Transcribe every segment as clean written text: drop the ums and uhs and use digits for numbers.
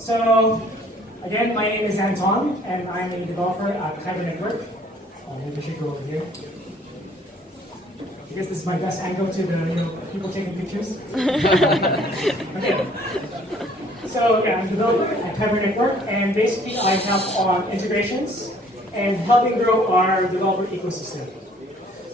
So, again, my name is Anton, and I'm a developer at Kyber Network. Maybe I should go over here. I guess this is my best angle to the people taking pictures. Okay. So, yeah, I'm a developer at Kyber Network, and basically I help on integrations and helping grow our developer ecosystem.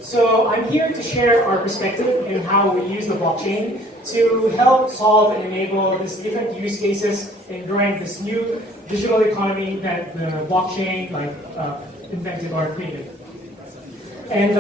So I'm here to share our perspective in how we use the blockchain to help solve and enable these different use cases in growing this new digital economy that the blockchain invented or created. And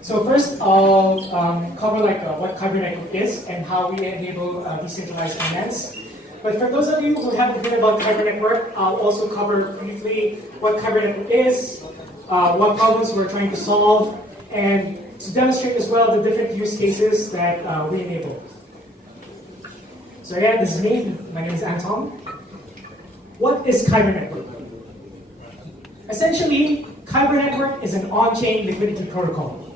so first I'll cover what Kyber Network is and how we enable decentralized finance. But for those of you who haven't heard about Kyber Network, I'll also cover briefly what Kyber Network is, what problems we're trying to solve, and to demonstrate as well the different use cases that we enable. So yeah, this is me. My name is Anton. What is Kyber Network? Essentially, Kyber Network is an on-chain liquidity protocol.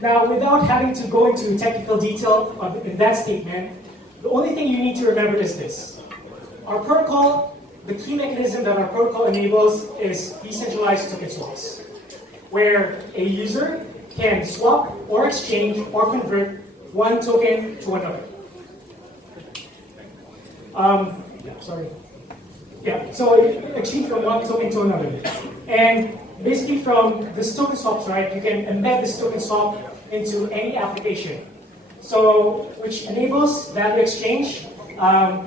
Now, without having to go into technical detail in that statement, the only thing you need to remember is this. Our protocol, the key mechanism that our protocol enables is decentralized token swaps, where a user can swap or exchange or convert one token to another. So exchange from one token to another. And basically from this token swaps, right, you can embed this token swap into any application. So, which enables value exchange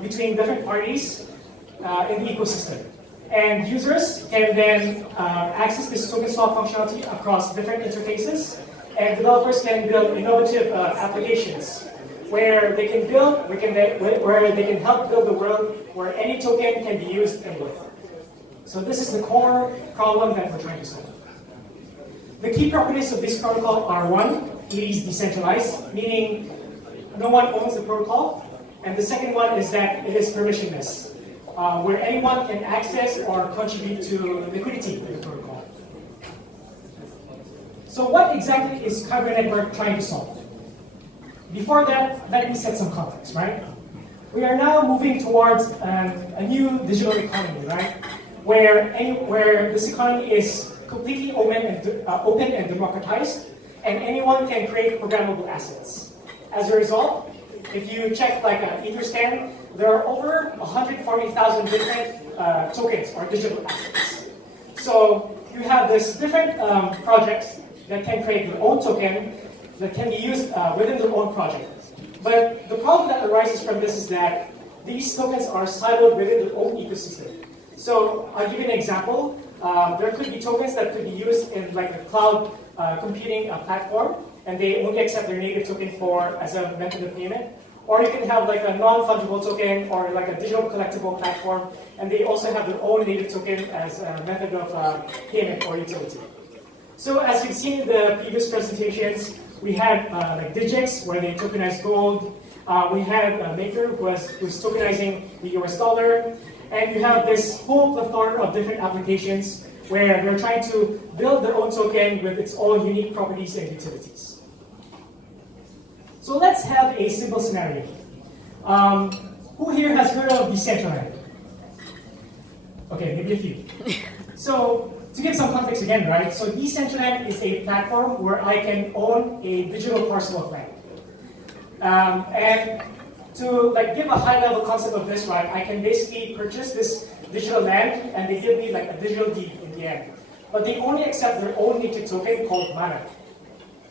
between different parties in the ecosystem. And users can then access this token swap functionality across different interfaces, and developers can build innovative applications where they can help build a world where any token can be used anywhere. So this is the core problem that we're trying to solve. The key properties of this protocol are: one, it is decentralized, meaning no one owns the protocol, and the second one is that it is permissionless, where anyone can access or contribute to liquidity in the protocol. So what exactly is Kyber Network trying to solve? Before that, let me set some context, right? We are now moving towards a new digital economy, right? Where this economy is completely open and democratized, and anyone can create programmable assets. As a result, if you check like an Etherscan, there are over 140,000 different tokens or digital assets. So you have this different projects that can create their own token that can be used within their own project. But the problem that arises from this is that these tokens are siloed within their own ecosystem. So I'll give you an example. There could be tokens that could be used in like a cloud computing platform, and they only accept their native token as a method of payment. Or you can have like a non-fungible token or like a digital collectible platform, and they also have their own native token as a method of payment or utility. So as you've seen in the previous presentations, we had like Digix, where they tokenize gold. We had Maker, who's tokenizing the US dollar. And you have this whole plethora of different applications where they're trying to build their own token with its own unique properties and utilities. So let's have a simple scenario. Who here has heard of Decentraland? Okay, maybe a few. So to give some context again, right? So Decentraland is a platform where I can own a digital parcel of land. And to like give a high-level concept of this, right? I can basically purchase this digital land, and they give me like a digital deed in the end. But they only accept their own native token called mana.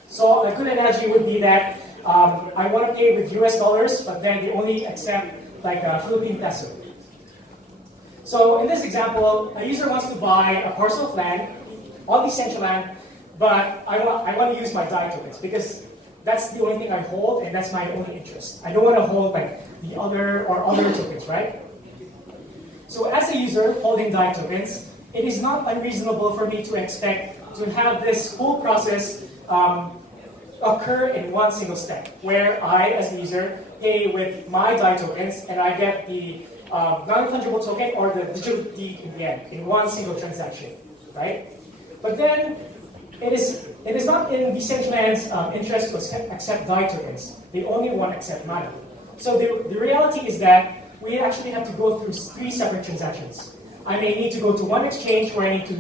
So a good analogy would be that I want to pay with US dollars, but then they only accept like a Philippine peso. So in this example, a user wants to buy a parcel of land on Decentraland, but I want to use my DAI tokens because that's the only thing I hold, and that's my only interest. I don't want to hold like the other tokens, right? So as a user holding DAI tokens, it is not unreasonable for me to expect to have this whole process occur in one single step, where I, as a user, pay with my DAI tokens, and I get the non-fungible token or the digital deed in the end, in one single transaction, right? But then, it is not in Decentraland's interest to accept DAI tokens. They only want to accept mana. So the reality is that we actually have to go through 3 separate transactions. I may need to go to one exchange where I need to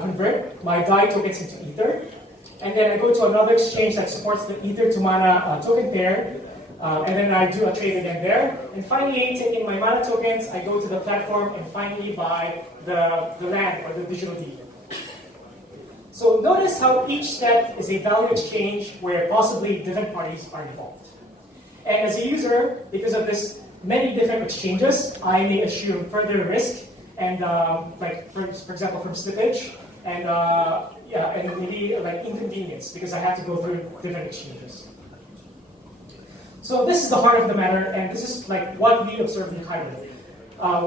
convert my DAI tokens into Ether. And then I go to another exchange that supports the Ether to Mana token pair. And then I do a trade again there. And finally, taking my Mana tokens, I go to the platform and finally buy the land or the digital deed. So notice how each step is a value exchange where possibly different parties are involved. And as a user, because of this many different exchanges, I may assume further risk and like for example from slippage and and maybe like inconvenience because I have to go through different exchanges. So this is the heart of the matter, and this is like what we observed in Kyber.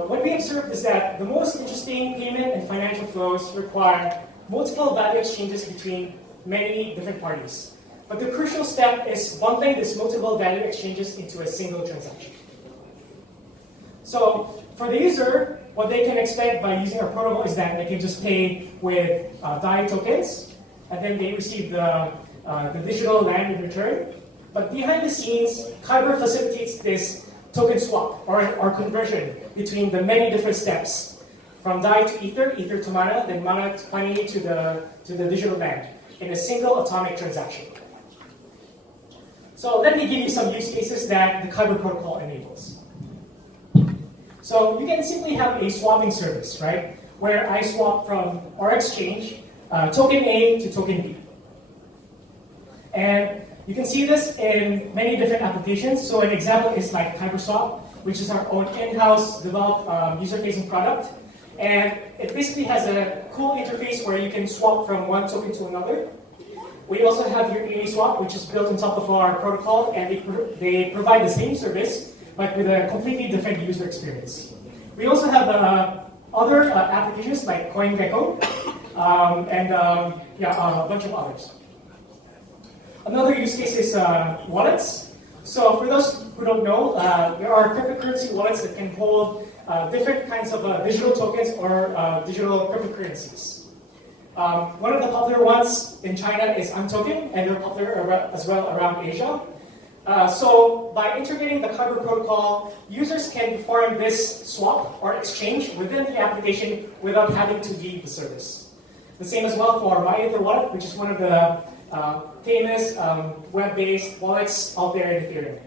What we observed is that the most interesting payment and financial flows require multiple value exchanges between many different parties. But the crucial step is bundling these multiple value exchanges into a single transaction. So for the user, what they can expect by using our protocol is that they can just pay with DAI tokens, and then they receive the digital land in return. But behind the scenes, Kyber facilitates this token swap or conversion between the many different steps from DAI to Ether, Ether to Mana, then Mana finally to the digital land in a single atomic transaction. So let me give you some use cases that the Kyber protocol enables. So you can simply have a swapping service, right? Where I swap from our exchange token A to token B. And you can see this in many different applications. So an example is like KyberSwap, which is our own in-house developed user-facing product. And it basically has a cool interface where you can swap from one token to another. We also have your swap, which is built on top of our protocol, and they provide the same service, but with a completely different user experience. We also have other applications like CoinGecko and a bunch of others. Another use case is wallets. So for those who don't know, there are cryptocurrency wallets that can hold different kinds of digital tokens or digital cryptocurrencies. One of the popular ones in China is Anton, and they're popular as well around Asia. So by integrating the Kyber protocol, users can perform this swap or exchange within the application without having to leave the service. The same as well for MyEther wallet, which is one of the famous web-based wallets out there in Ethereum.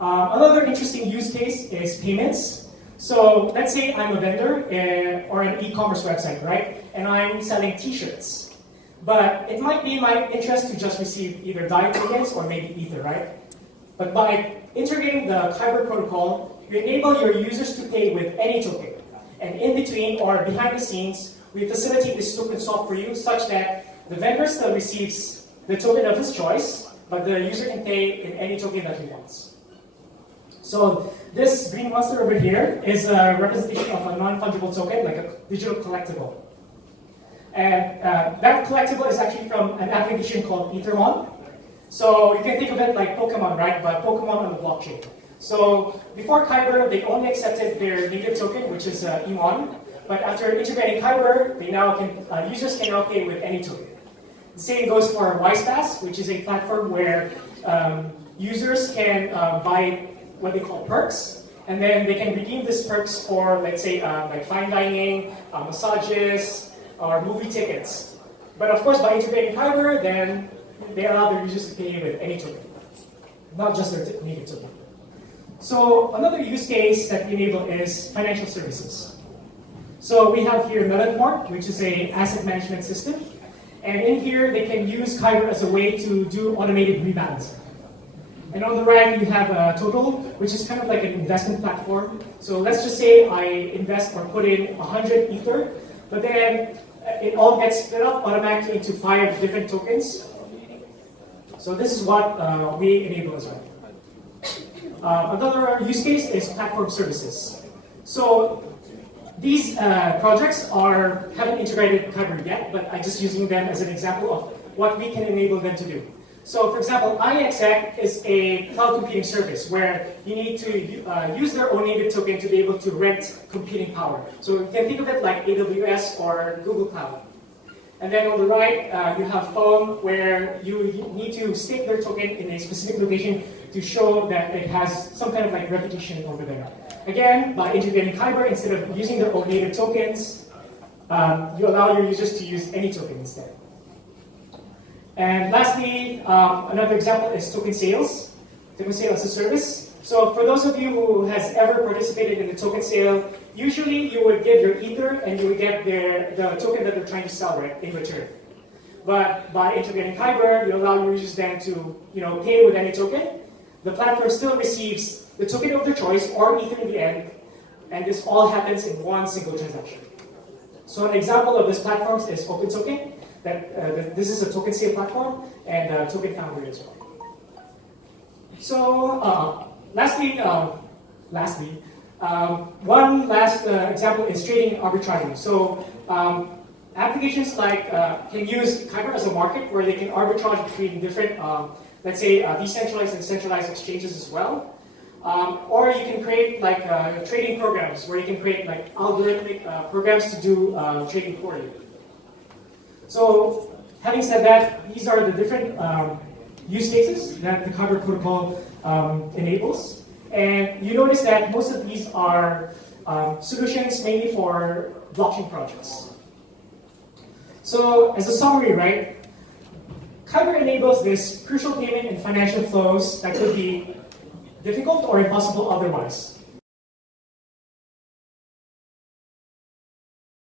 Another interesting use case is payments. So let's say I'm a vendor or an e-commerce website, right? And I'm selling t-shirts. But it might be my interest to just receive either DAI tokens or maybe Ether, right? But by integrating the Kyber protocol, you enable your users to pay with any token. And in between or behind the scenes, we facilitate this token swap for you such that the vendor still receives the token of his choice, but the user can pay in any token that he wants. So this green monster over here is a representation of a non-fungible token, like a digital collectible. And that collectible is actually from an application called Ethermon. So you can think of it like Pokemon, right? But Pokemon on the blockchain. So before Kyber, they only accepted their native token, which is Emon. But after integrating Kyber, users can now pay with any token. The same goes for WisePass, which is a platform where users can buy what they call perks, and then they can redeem these perks for, let's say, like fine dining, massages, or movie tickets. But of course, by integrating Kyber, then they allow their users to pay with any token, not just their native token. So another use case that we enable is financial services. So we have here Meetup, which is an asset management system. And in here, they can use Kyber as a way to do automated rebalancing. And on the right, you have Total, which is kind of like an investment platform. So let's just say I invest or put in 100 Ether, but then it all gets split up automatically into 5 different tokens. So this is what we enable as well. Another use case is platform services. So these projects haven't integrated Kyber yet, but I'm just using them as an example of what we can enable them to do. So for example, IXX is a cloud computing service where you need to use their own native token to be able to rent computing power. So you can think of it like AWS or Google Cloud. And then on the right, you have phone, where you need to stake their token in a specific location to show that it has some kind of like reputation over there. Again, by integrating Kyber, instead of using their own native tokens, you allow your users to use any token instead. And lastly, another example is token sales as a service. So for those of you who has ever participated in the token sale, usually you would give your Ether and you would get the token that they're trying to sell, right, in return. But by integrating Kyber, you allow your users then to pay with any token. The platform still receives the token of their choice or Ether in the end, and this all happens in one single transaction. So an example of this platform is OpenToken. This is a token sale platform, and Token Foundry as well. So one last example is trading arbitraging. So applications like can use Kyber as a market where they can arbitrage between different, let's say, decentralized and centralized exchanges as well. Or you can create like trading programs where you can create like algorithmic programs to do trading for you. So having said that, these are the different use cases that the Kyber protocol enables. And you notice that most of these are solutions mainly for blockchain projects. So as a summary, right, Kyber enables this crucial payment and financial flows that could be difficult or impossible otherwise.